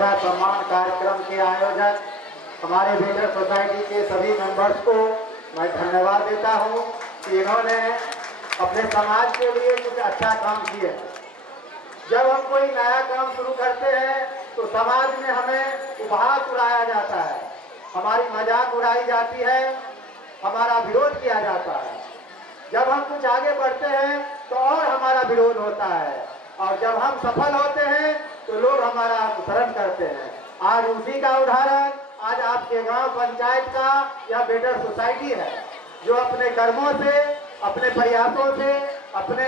प्रतिभा सम्मान कार्यक्रम के आयोजक हमारे बेटर सोसाइटी के सभी मेंबर्स को मैं धन्यवाद देता हूं कि इन्होंने अपने समाज के लिए कुछ अच्छा काम किया। जब हम कोई नया काम शुरू करते हैं तो समाज में हमें उपहास उड़ाया जाता है, हमारी मजाक उड़ाई जाती है, हमारा विरोध किया जाता है। जब हम कुछ आगे बढ़ते हैं तो और हमारा विरोध होता है, और जब हम सफल होते हैं तो लोग हमारा अनुसरण करते हैं। आज उसी का उदाहरण आज आपके गांव पंचायत का यह बेटर सोसाइटी है, जो अपने कर्मों से, अपने प्रयासों से अपने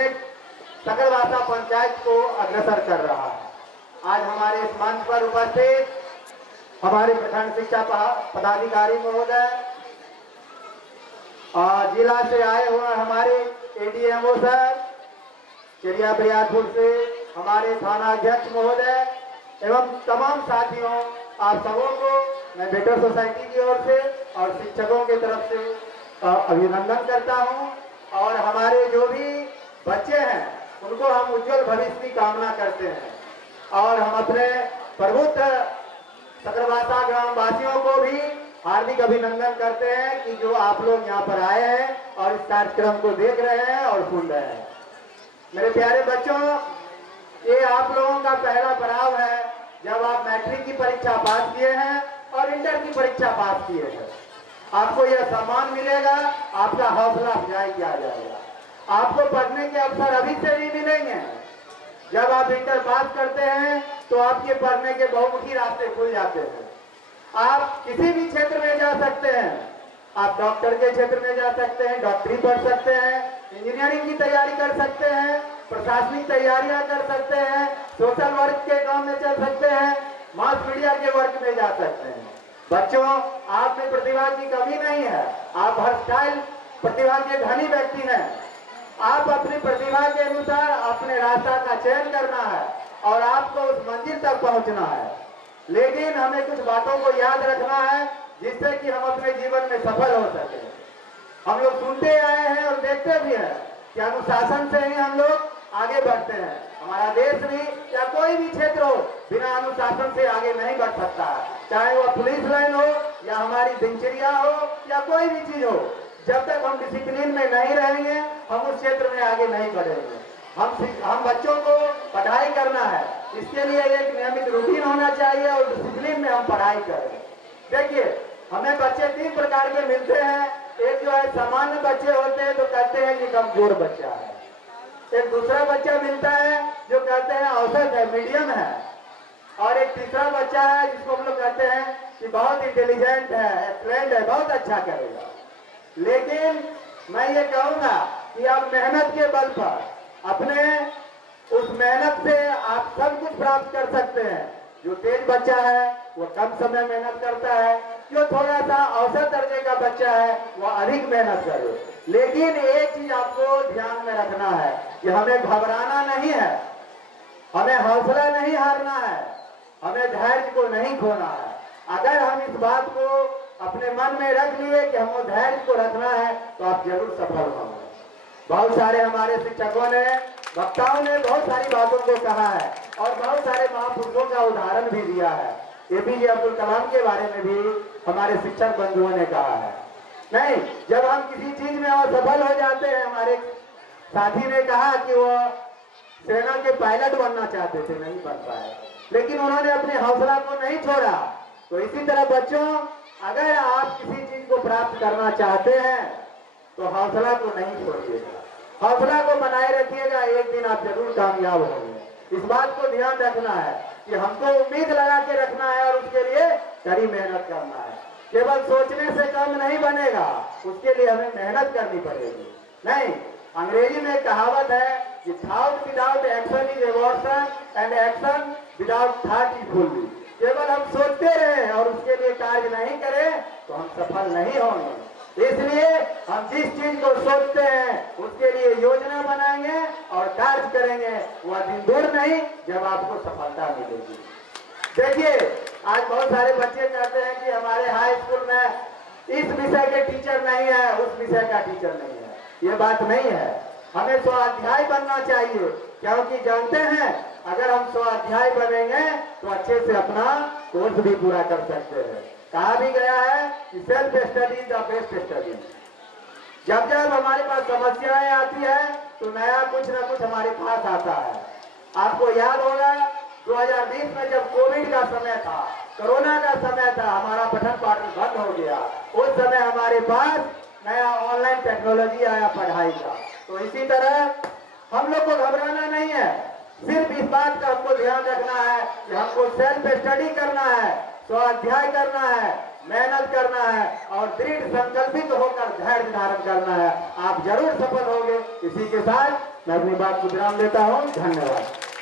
सकरवासा पंचायत को अग्रसर कर रहा है। आज हमारे इस मंच पर उपस्थित हमारे प्रखंड शिक्षा पदाधिकारी महोदय, जिला से आए हुए हमारे एडीएमओ सर, चिड़िया बरियारपुर से हमारे थाना अध्यक्ष महोदय एवं तमाम साथियों, आप सबों को मैं बेटर सोसाइटी की ओर से और शिक्षकों की तरफ से अभिनंदन करता हूं। और हमारे जो भी बच्चे हैं उनको हम उज्जवल भविष्य की कामना करते हैं, और हम अपने प्रबुद्ध सकरवासा ग्राम वासियों को भी हार्दिक अभिनंदन करते हैं कि जो आप लोग यहाँ पर आए हैं और इस कार्यक्रम को देख रहे हैं और सुन रहे हैं। मेरे प्यारे बच्चों, ये आप लोगों का पहला पड़ाव है जब आप मैट्रिक की परीक्षा पास किए हैं और इंटर की परीक्षा पास किए हैं। आपको यह सम्मान मिलेगा, आपका हौसला अफजाई किया जाएगा। आपको पढ़ने के अवसर अभी से भी मिलेंगे। जब आप इंटर पास करते हैं तो आपके पढ़ने के बहुमुखी रास्ते खुल जाते हैं। आप किसी भी क्षेत्र में जा सकते हैं। आप डॉक्टर के क्षेत्र में जा सकते हैं, डॉक्टरी पढ़ सकते हैं, इंजीनियरिंग की तैयारी कर सकते हैं, प्रशासनिक तैयारियां कर सकते हैं, सोशल वर्क के काम में चल सकते हैं, मास मीडिया के वर्क में जा सकते हैं। बच्चों, आप में प्रतिभा की कमी नहीं है। आप हर स्टाइल प्रतिभा के धनी व्यक्ति हैं। आप अपनी प्रतिभा के अनुसार अपने रास्ता का चयन करना है और आपको उस मंजिल तक पहुंचना है। लेकिन हमें कुछ बातों को याद रखना है जिससे कि हम अपने जीवन में सफल हो सके। हम लोग सुनते आए हैं और देखते भी हैं कि अनुशासन से ही हम लोग आगे बढ़ते हैं। हमारा देश भी या कोई भी क्षेत्र हो, बिना अनुशासन से आगे नहीं बढ़ सकता, चाहे वो पुलिस लाइन हो या हमारी दिनचर्या हो या कोई भी चीज हो। जब तक हम डिसिप्लिन में नहीं रहेंगे हम उस क्षेत्र में आगे नहीं बढ़ेंगे। हम बच्चों को पढ़ाई करना है, इसके लिए एक नियमित रूटीन होना चाहिए और डिसिप्लिन में हम पढ़ाई करें। देखिए, हमें बच्चे 3 प्रकार के मिलते हैं। एक जो है सामान्य बच्चे होते हैं तो कहते हैं कि कमजोर बच्चा है। एक दूसरा बच्चा मिलता है जो कहते हैं औसत है, मीडियम है। और एक तीसरा बच्चा है जिसको हम लोग कहते हैं कि बहुत इंटेलिजेंट है, एक्सीलेंट है, बहुत अच्छा करेगा। लेकिन मैं ये कहूंगा कि आप मेहनत के बल पर अपने उस मेहनत से आप सब कुछ प्राप्त कर सकते हैं। जो तेज बच्चा है वो कम समय मेहनत करता है, जो थोड़ा सा औसत दर्जे का बच्चा है वो अधिक मेहनत करे। लेकिन एक चीज आपको ध्यान में रखना है कि हमें घबराना नहीं है, हमें हौसला नहीं हारना है, हमें धैर्य को नहीं खोना है। अगर हम इस बात को अपने मन में रख लिए कि हमको धैर्य को रखना है तो आप जरूर सफल होंगे। बहुत सारे हमारे शिक्षकों ने, वक्ताओं ने बहुत सारी बातों को कहा है और बहुत सारे महापुरुषों का उदाहरण भी दिया है। एपीजे अब्दुल कलाम के बारे में भी हमारे शिक्षक बंधुओं ने कहा है। नहीं, जब हम किसी चीज में और सफल हो जाते हैं, हमारे साथी ने कहा कि वो सेना के पायलट बनना चाहते थे, नहीं बन पाए, लेकिन उन्होंने अपने हौसला को नहीं छोड़ा। तो इसी तरह बच्चों, अगर आप किसी चीज को प्राप्त करना चाहते हैं तो हौसला को नहीं छोड़िएगा, हौसला को बनाए रखिएगा, एक दिन आप जरूर कामयाब होंगे। इस बात को ध्यान रखना है कि हमको उम्मीद लगा के रखना है और उसके लिए कड़ी मेहनत करना है। केवल सोचने से काम नहीं बनेगा, उसके लिए हमें मेहनत करनी पड़ेगी। नहीं, अंग्रेजी में एक कहावत है कि thought without action is abortion and action without thought is fully. केवल हम सोचते रहे और उसके लिए कार्य नहीं करें तो हम सफल नहीं होंगे। इसलिए हम जिस चीज को सोचते हैं उसके लिए योजना बनाएंगे और कार्य करेंगे। वह दिन दूर नहीं जब आपको सफलता मिलेगी। देखिए, आज बहुत सारे बच्चे कहते हैं कि हमारे हाई स्कूल में इस विषय के टीचर नहीं है, उस विषय का टीचर नहीं है। ये बात नहीं है। हमें स्वाध्याय बनना चाहिए, क्योंकि जानते हैं अगर हम स्वाध्याय बनेंगे तो अच्छे से अपना कोर्स भी पूरा कर सकते हैं। कहा भी गया है कि self study the best study. जब जब हमारे पास समस्याएं आती है तो नया कुछ ना कुछ हमारे पास आता है। आपको याद होगा 2020 में जब कोविड का समय था, कोरोना का समय था, हमारा पठन पाठन बंद हो गया। उस समय हमारे पास नया ऑनलाइन टेक्नोलॉजी आया पढ़ाई का। तो इसी तरह हम लोग को घबराना नहीं है, सिर्फ इस बात का हमको ध्यान रखना है कि हमको सेल्फ स्टडी करना है, स्वाध्याय करना है, मेहनत करना है और दृढ़ संकल्पित होकर धैर्य धारण करना है। आप जरूर सफल होंगे। इसी के साथ मैं अपनी बात को विराम देता हूँ। धन्यवाद।